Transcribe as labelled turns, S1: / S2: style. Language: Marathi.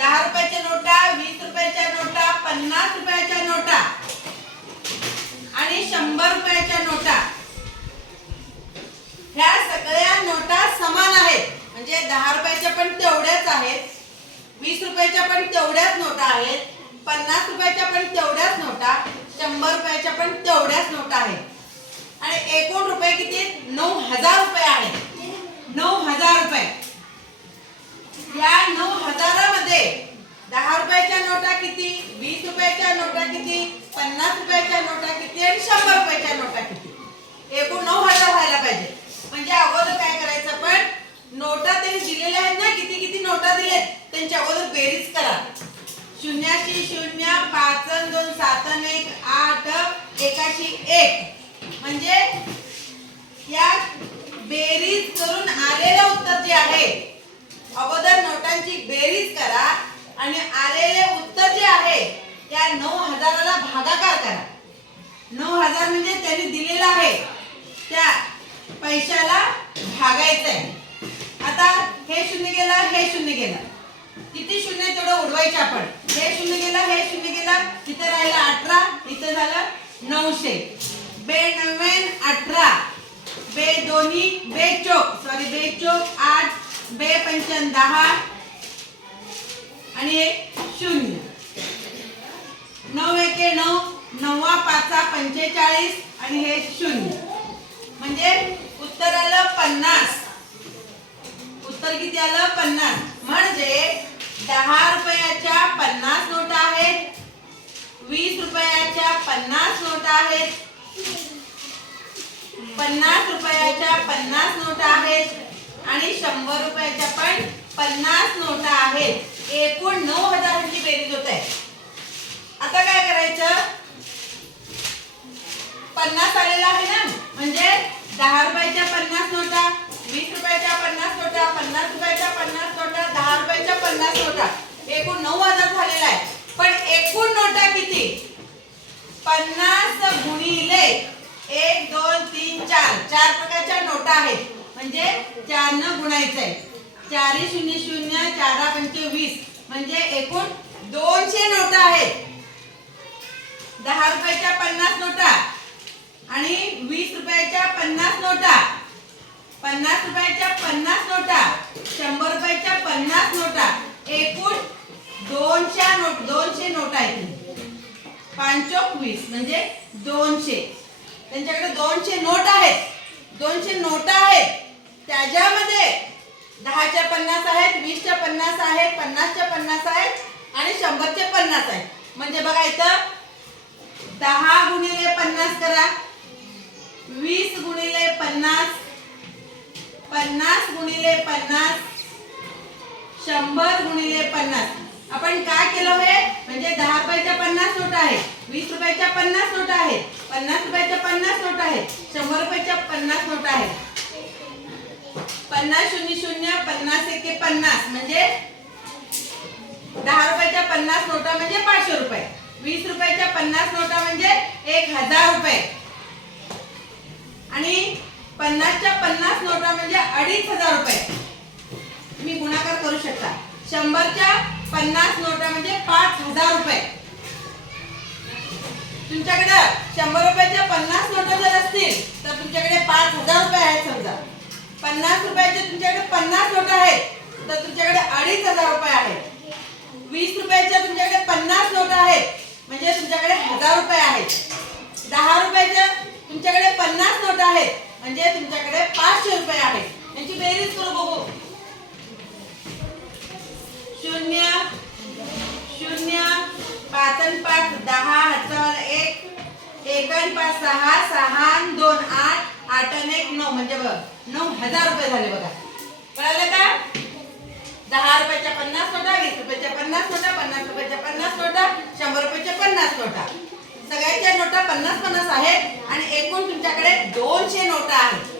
S1: दहा रुपयाच्या नोटा वीस रुपयाच्या नोटा पन्नास रुपयाच्या नोटा आणि शंभर रुपयाच्या नोटा. ह्या सगळ्या नोटा समान आहेत. म्हणजे दहा रुपयाच्या पण तेवढ्याच आहेत वीस रुपयाच्या पण तेवढ्याच नोटा आहेत पन्नास रुपयाच्या पण तेवढ्याच नोटा शंभर रुपयाच्या पण तेवढ्याच नोटा आहेत. आणि एकूण रुपये किती नऊ हजार रुपये आहेत. नऊ हजार रुपये. बेरीज करा. शून्याशी शून्य पाच दोन सात एक आठ एकाशी एक. म्हणजे या बेरीज करून आलेलं उत्तर जे आहे अगोदर नोटांची बेरीज करा आणि आलेले उत्तर जे आहे त्या नऊ हजाराला भागाकार करा. नऊ हजार म्हणजे त्यांनी दिलेलं आहे त्या पैशाला भागायचं आहे आता हे शून्य गेलं हे शून्य गेलं. किती शून्य तेवढं उडवायचे आपण. हे शून्य गेलं हे शून्य गेलं इथं राहिलं अठरा इथं झालं नऊशे. बे नव्यान अठरा. बे दोन्ही बे चोक. सॉरी बे चोक आठ बे पंचन दहा. आणि एक शून्य. नऊ एके नऊ नव्वा पाचा पंचेचाळीस आणि हे शून्य. म्हणजे उत्तर आलं पन्नास. उत्तर किती आलं? पन्नास. दहा रुपयाच्या पन्नास नोटा आहेत. वीस रुपयाच्या पन्नास नोटा आहेत. पन्नास रुपयाच्या पन्नास नोटा आहेत. आणि शंभर रुपयाच्या पण पन्नास नोटा आहेत. एकूण नऊ हजारांची बेरीज होत आहे. आता काय करायचं? पन्नास आलेला आहे ना? म्हणजे दहा रुपयाच्या पन्नास नोटा वीस रुपयाच्या पन्नास नोटा पन्नास रुपयाच्या पन्नास नोटा दहा रुपयाच्या पन्नास नोटा एकूण नऊ हजार झालेला आहे. पण एकूण नोटा किती? पन्नास गुणिले एक दोन तीन चार. चार प्रकारच्या नोटा आहेत. म्हणजे चारनं गुणायचं आहे चारी शून्य शून्य चारा पंचे वीस म्हणजे एकूण दोनशे नोटा आहेत. दहा रुपयाच्या पन्नास नोटा. आणि वीस रुपयाच्या पन्नास नोटा. पन्नास रुपयाच्या पन्नास नोटा शंभर रुपयाच्या पन्नास नोटा एकूण दोनशे नोट दोनशे नोटा आहेत. पाचोक वीस म्हणजे दोनशे. त्यांच्याकडे दोनशे नोट आहेत. दोनशे नोटा आहेत. त्याच्यामध्ये दहाच्या पन्नास आहेत वीसच्या पन्नास आहेत पन्नासच्या पन्नास आहेत आणि शंभरचे पन्नास आहेत. म्हणजे बघा इथं दहा गुणिले पन्नास करा. वीस गुणिले पन्नास पन्नास गुणिले पन्नास. शंभर गुणिले पन्नास. आपण काय केलं हे? म्हणजे दहा रुपयाच्या पन्नास नोट आहे वीस रुपयाच्या पन्नास नोट आहेत पन्नास रुपयाच्या पन्नास नोट आहे शंभर रुपयाच्या पन्नास नोट आहे. पन्नास शून्य शून्य पन्नास एके पन्नास. म्हणजे दहा रुपयाच्या पन्नास नोटा म्हणजे पाचशे रुपये. वीस रुपयाच्या पन्नास नोटा म्हणजे एक हजार रुपये. आणि पन्नासच्या पन्नास अडीच हजार रुपये. तुम्ही गुणाकार करू शकता. शंभरच्या पन्नास नोटा म्हणजे पाच हजार रुपये. तुमच्याकडे शंभर रुपयाच्या पन्नास नोटा जर असतील तर तुमच्याकडे पाच हजार रुपये आहेत समजा. पन्नास रुपयाचे तुमच्याकडे पन्नास नोटा आहेत तर तुमच्याकडे अडीच हजार रुपये आहेत. वीस रुपयाच्या तुमच्याकडे पन्नास नोटा आहेत म्हणजे तुमच्याकडे हजार रुपये आहेत. दहा रुपयाच्या तुमच्याकडे पन्नास नोटा आहेत म्हणजे तुमच्याकडे पाचशे रुपये आहेत. यांची बेरीज करू बघू. शून्य शून्य पाच पाच दहा हजार एक एक पाच सहा सहा दोन आठ आठ अन एक नऊ. म्हणजे बघ नऊ हजार रुपये झाले बघा. कळालं का? दहा रुपयाच्या पन्नास नोटा वीस रुपयाच्या पन्नास नोटा पन्नास रुपयाच्या पन्नास नोटा शंभर रुपयाच्या पन्नास नोटा सगळ्याच्या नोटा पन्नास पन्नास आहेत आणि एकूण तुमच्याकडे दोनशे नोटा आहेत.